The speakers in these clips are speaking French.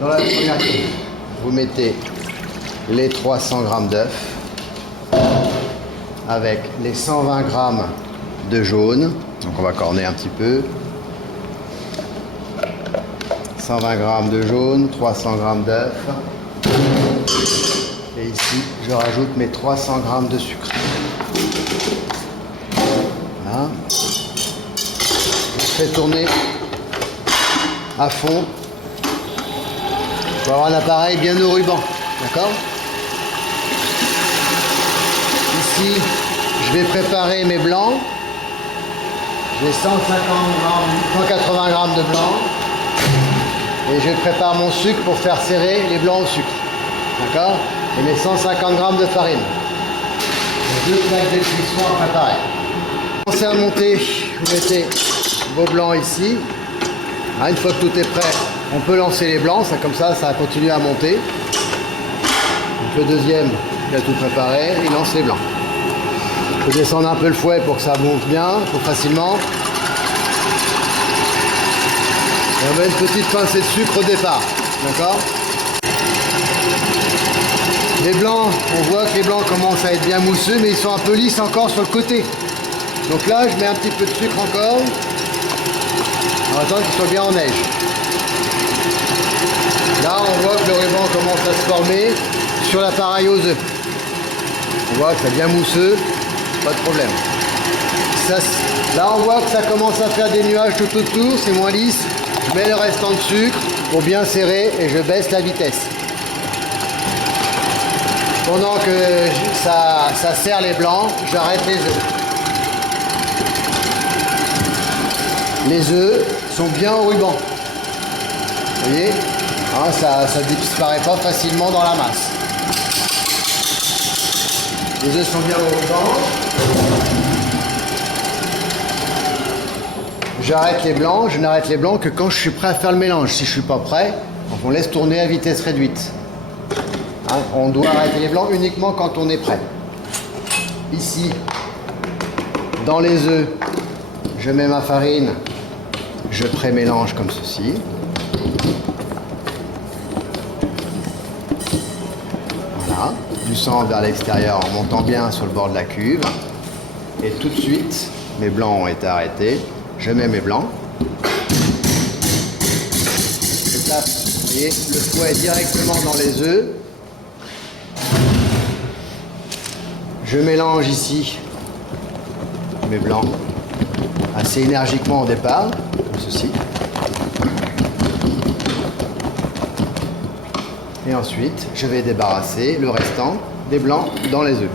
Dans la première cuve, vous mettez les 300 g d'œufs avec les 120 g de jaune. Donc on va corner un petit peu. 120 g de jaune, 300 g d'œufs. Et ici, je rajoute mes 300 g de sucre. Voilà. Je fais tourner à fond. Il faut avoir un appareil bien au ruban. D'accord? Ici, je vais préparer mes blancs. J'ai 180 g de blanc. Et je prépare mon sucre pour faire serrer les blancs au sucre. D'accord? Et mes 150 g de farine. Les 2 plaques de cuisson à préparer. Commencez à monter, vous mettez vos blancs ici. Une fois que tout est prêt, on peut lancer les blancs, ça comme ça va continuer à monter. Donc le deuxième, il a tout préparé, il lance les blancs. Il faut descendre un peu le fouet pour que ça monte bien, facilement. Et on met une petite pincée de sucre au départ, d'accord? Les blancs, on voit que les blancs commencent à être bien mousseux, mais ils sont un peu lisses encore sur le côté. Donc là, je mets un petit peu de sucre encore. On va attendre qu'ils soient bien en neige. Là, on voit que le ruban commence à se former sur l'appareil aux œufs. On voit que c'est bien mousseux, pas de problème. Là, on voit que ça commence à faire des nuages tout autour, c'est moins lisse. Je mets le restant de sucre pour bien serrer et je baisse la vitesse. Pendant que ça serre les blancs, j'arrête les œufs. Les œufs sont bien au ruban. Vous voyez, ça ne disparaît pas facilement dans la masse. Les œufs sont bien au ruban. J'arrête les blancs. Je n'arrête les blancs que quand je suis prêt à faire le mélange. Si je ne suis pas prêt, donc on laisse tourner à vitesse réduite. On doit arrêter les blancs uniquement quand on est prêt. Ici, dans les œufs, je mets ma farine, je pré-mélange comme ceci. Voilà, du centre vers l'extérieur en montant bien sur le bord de la cuve. Et tout de suite, mes blancs ont été arrêtés. Je mets mes blancs. Je tape, vous voyez, le fouet directement dans les œufs. Je mélange ici mes blancs assez énergiquement au départ, comme ceci. Et ensuite, je vais débarrasser le restant des blancs dans les œufs.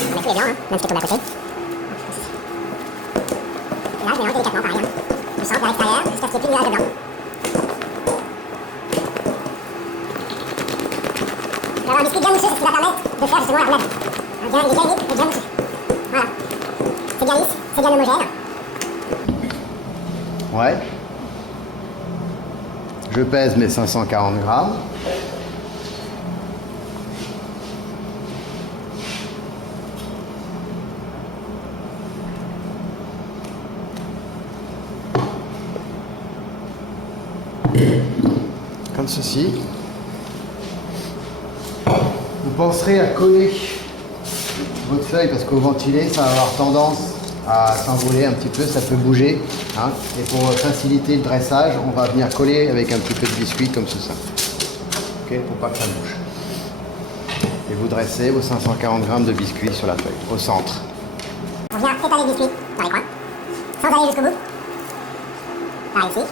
On met tous les blancs, même ce qui tombe à côté. Là, je mélange délicatement, pareil. Du centre vers l'extérieur, jusqu'à ce qu'il n'y ait plus de nuage de blanc. D'avoir un biscuit bien mousseux, c'est ce qui va permettre de faire justement la roulade. Il est bien humide et bien mousseux. Voilà. C'est bien lisse, c'est bien homogène. Ouais. Je pèse mes 540 grammes. Comme ceci. Vous penserez à coller votre feuille parce qu'au ventilé, ça va avoir tendance à s'envoler un petit peu, ça peut bouger. Et pour faciliter le dressage, on va venir coller avec un petit peu de biscuit comme ceci. Ok, pour pas que ça bouge. Et vous dressez vos 540 grammes de biscuit sur la feuille, au centre. On vient étaler le biscuit dans les coins, sans aller jusqu'au bout. Par ici.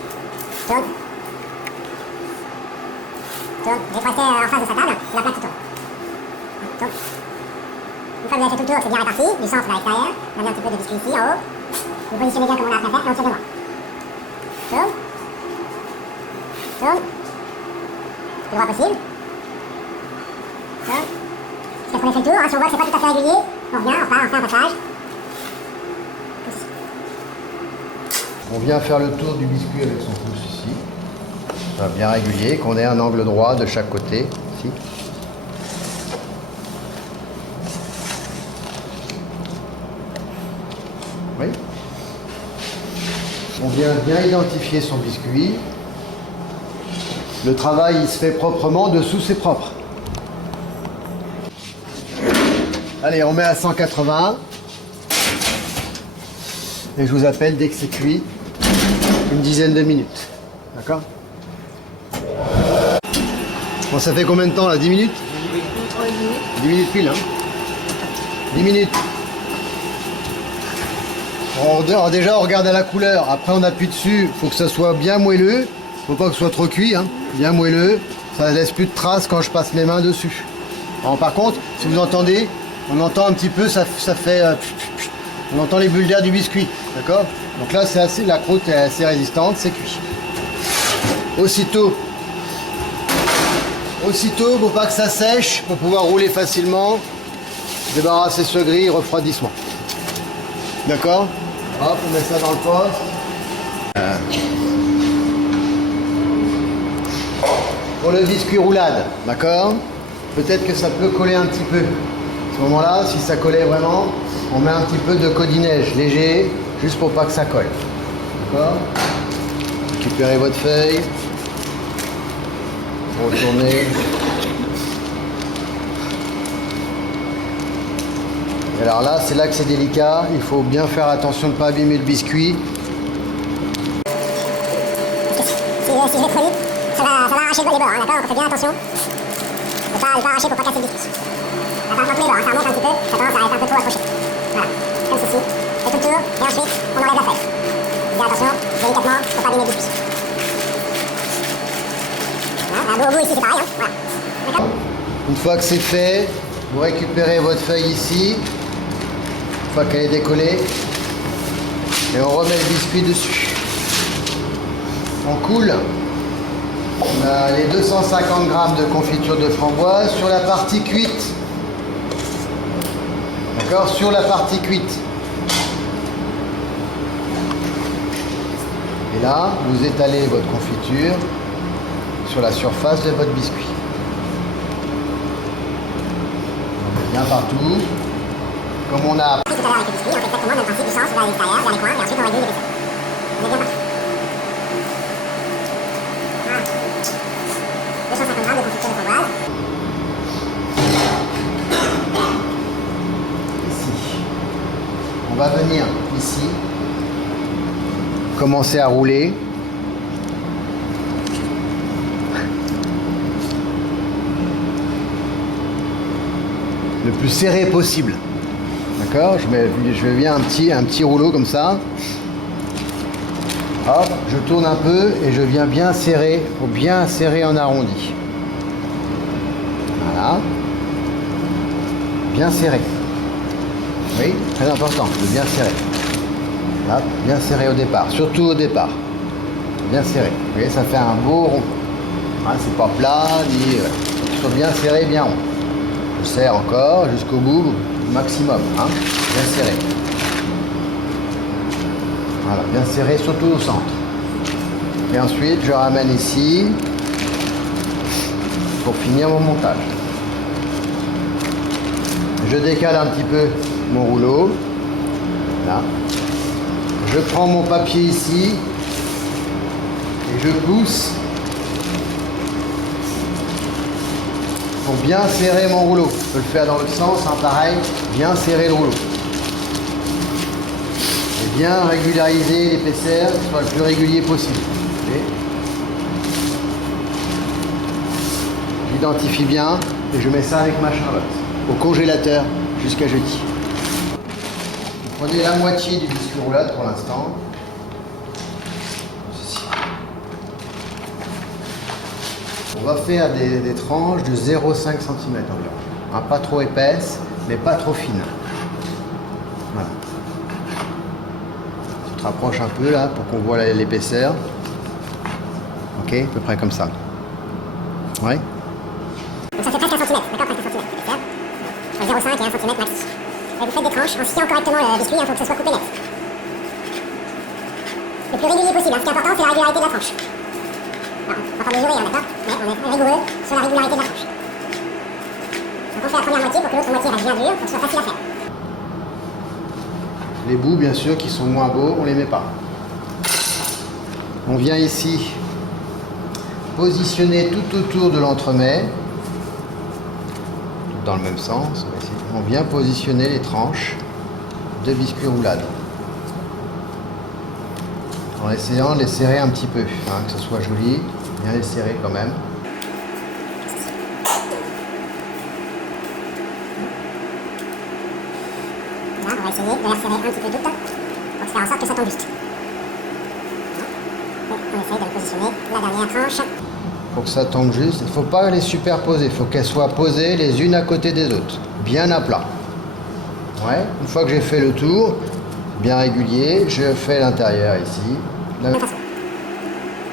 Tourne. Tourne. J'ai pressé en face de sa table, c'est la plaque qui tourne. Tourne. Une fois que vous avez fait tout le tour, c'est bien réparti, du centre vers l'extérieur. On a mis un petit peu de biscuit ici, en haut. Vous positionnez bien comme on a à faire, et on tire de loin. Tourne. Tourne. Le plus droit possible. Tourne. Jusqu'à ce qu'on ait fait le tour, si on voit que c'est pas tout à fait régulier, on revient, on fait un passage. On vient faire le tour du biscuit avec son pouce ici. Ça va bien régulier, qu'on ait un angle droit de chaque côté, ici. On vient bien identifier son biscuit. Le travail, il se fait proprement, dessous c'est propre. Allez, on met à 180. Et je vous appelle dès que c'est cuit, une dizaine de minutes. D'accord? Bon, ça fait combien de temps là? 10 minutes? 10 minutes pile, hein? 10 minutes. Déjà, on regarde à la couleur. Après, on appuie dessus. Il faut que ça soit bien moelleux. Faut pas que ce soit trop cuit, hein. Bien moelleux. Ça laisse plus de traces quand je passe mes mains dessus. Alors, par contre, si vous entendez, on entend un petit peu, ça fait... on entend les bulles d'air du biscuit. D'accord? Donc là, c'est assez, la croûte est assez résistante, c'est cuit. Aussitôt, faut pas que ça sèche pour pouvoir rouler facilement. Débarrasser ce gris, refroidissement. D'accord? Hop, on met ça dans le poste. Pour le biscuit roulade, d'accord? Peut-être que ça peut coller un petit peu. À ce moment-là, si ça collait vraiment, on met un petit peu de codinège léger, juste pour pas que ça colle. D'accord? Récupérez votre feuille. Retournez. Et alors là, c'est là que c'est délicat. Il faut bien faire attention de ne pas abîmer le biscuit. Si je vais trop vite, ça va arracher les bords, hein, d'accord? On fait bien attention. Il ne faut pas arracher pour pas casser le biscuit. Ça va pas les bords, hein, ça remonte un petit peu, ça commence à être un peu trop accroché. Voilà, comme ceci. Et tout le tour, et ensuite, on enlève la feuille. Faites bien attention, délicatement, pour pas abîmer le biscuit. Voilà, au bout ici, c'est pareil, hein. Voilà. D'accord? Une fois que c'est fait, vous récupérez votre feuille ici, une fois qu'elle est décollée, et on remet le biscuit dessus. On coule. On a les 250 g de confiture de framboise sur la partie cuite. D'accord? Sur la partie cuite. Et là, vous étalez votre confiture sur la surface de votre biscuit. On met bien partout. Comme on a Tout à l'heure avec le biscuit, on fait exactement le même principe du sens vers l'extérieur, vers les coins, et ensuite on réduit l'épaisseur. On est bien parti. Voilà. 250 g de confiture de framboise. ici. On va venir ici, commencer à rouler. Le plus serré possible. D'accord? Je viens un petit rouleau comme ça. Hop, je tourne un peu et je viens bien serrer, pour bien serrer en arrondi. Voilà. Bien serré. Oui, très important, de bien serrer. Hop, bien serré au départ, surtout au départ. Bien serré. Vous voyez, ça fait un beau rond. Hein, c'est pas plat, ni. Faut qu'il soit bien serré, bien rond. Je serre encore jusqu'au bout, maximum. Hein, bien serré. Voilà, bien serré, surtout au centre. Et ensuite, je ramène ici pour finir mon montage. Je décale un petit peu mon rouleau. Là. Je prends mon papier ici et je pousse pour bien serrer mon rouleau. Je peux le faire dans l'autre sens, hein, pareil, bien serrer le rouleau. Et bien régulariser l'épaisseur, que ce soit le plus régulier possible. J'identifie bien et je mets ça avec ma Charlotte au congélateur jusqu'à jeudi. Vous prenez la moitié du biscuit roulade pour l'instant. On va faire des tranches de 0,5 cm environ. Hein, pas trop épaisse, mais pas trop fine. Voilà. Tu te rapproches un peu là pour qu'on voit l'épaisseur. Ok, à peu près comme ça. Ouais. Donc ça fait presque 1 cm, d'accord? Presque 1 cm d'épaisseur. Entre 0,5 et 1 cm max. Et vous faites des tranches en sciant correctement le biscuit, il faut que ce soit coupé net. Le plus régulier possible, hein. Ce qui est important, c'est la régularité de la tranche. Alors, on va pas mesurer, hein, d'accord? Mais on est rigoureux sur la régularité de la tranche. Donc on fait la première moitié pour que l'autre moitié reste bien dure, pour que ce soit facile à faire. Les bouts, bien sûr, qui sont moins beaux, on les met pas. On vient ici positionner tout autour de l'entremet, tout dans le même sens. On vient positionner les tranches de biscuits roulade, en essayant de les serrer un petit peu, hein, que ce soit joli, bien les serrer quand même. Là, on va essayer de les resserrer un petit peu toutes pour faire en sorte que ça tombe juste. Et on essaye de positionner la dernière tranche. Pour que ça tombe juste, il ne faut pas les superposer, il faut qu'elles soient posées les unes à côté des autres, bien à plat. Ouais, une fois que j'ai fait le tour, bien régulier, je fais l'intérieur ici. En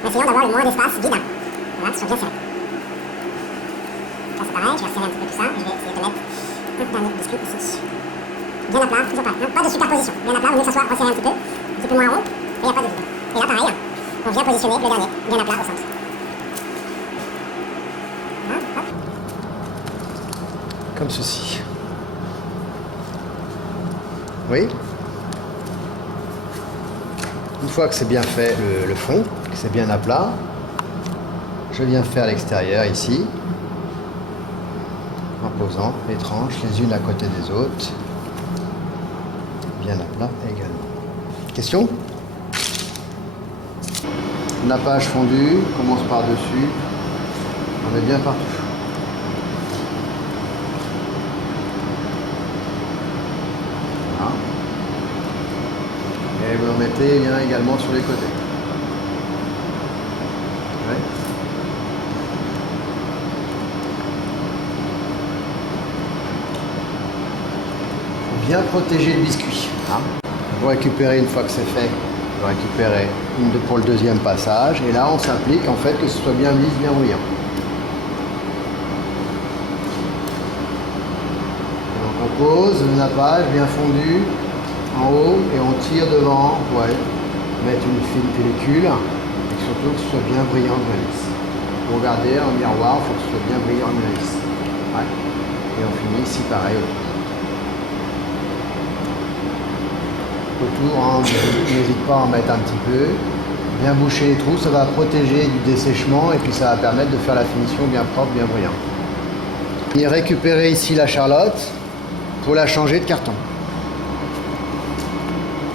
essayant d'avoir le moins d'espace vide. Voilà, sur bien serré. Là c'est pareil, je vais resserrer un petit peu tout ça. Je vais essayer de mettre un dernier biscuit ici. Bien à plat, toujours pareil. Hein, pas de superposition. Bien à plat, au mieux que ça soit resserré un petit peu moins rond, et il n'y a pas de vide. Et là pareil, on vient positionner le dernier, bien à plat au centre. Hein, hop. Comme ceci. Oui. Une fois que c'est bien fait le fond, que c'est bien à plat, je viens faire l'extérieur ici, en posant les tranches les unes à côté des autres, bien à plat également. Question? Nappage fondu, on commence par dessus, on est bien partout. Voilà. Et vous en mettez bien également sur les côtés. Ouais. Faut bien protéger le biscuit. Hein. Vous récupérez une fois que c'est fait, vous récupérez pour le deuxième passage. Et là, on s'applique en fait que ce soit bien lisse, bien brillant. Donc on pose le nappage bien fondu en haut et on tire devant pour mettre une fine pellicule et surtout que ce soit bien brillant, bien lisse. Pour regarder en miroir, il faut que ce soit bien brillant, bien lisse. Ouais. Et on finit ici pareil autour, hein, n'hésite pas à en mettre un petit peu, bien boucher les trous, ça va protéger du dessèchement et puis ça va permettre de faire la finition bien propre, bien brillant. Et récupérer ici la charlotte pour la changer de carton.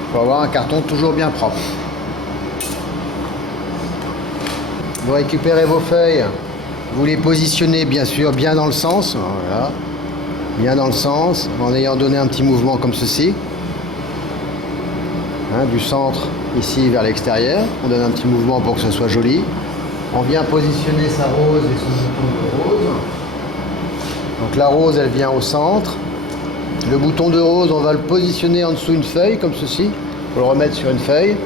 Il faut avoir un carton toujours bien propre. Vous récupérez vos feuilles, vous les positionnez bien sûr bien dans le sens, voilà, bien dans le sens, en ayant donné un petit mouvement comme ceci. Hein, du centre ici vers l'extérieur, on donne un petit mouvement pour que ce soit joli. On vient positionner sa rose et son bouton de rose. Donc la rose elle vient au centre. Le bouton de rose on va le positionner en dessous d'une feuille comme ceci. Il faut le remettre sur une feuille.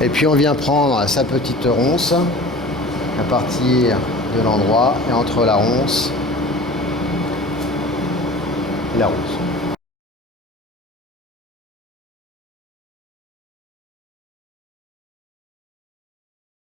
Et puis on vient prendre sa petite ronce à partir de l'endroit et entre la ronce et la rose.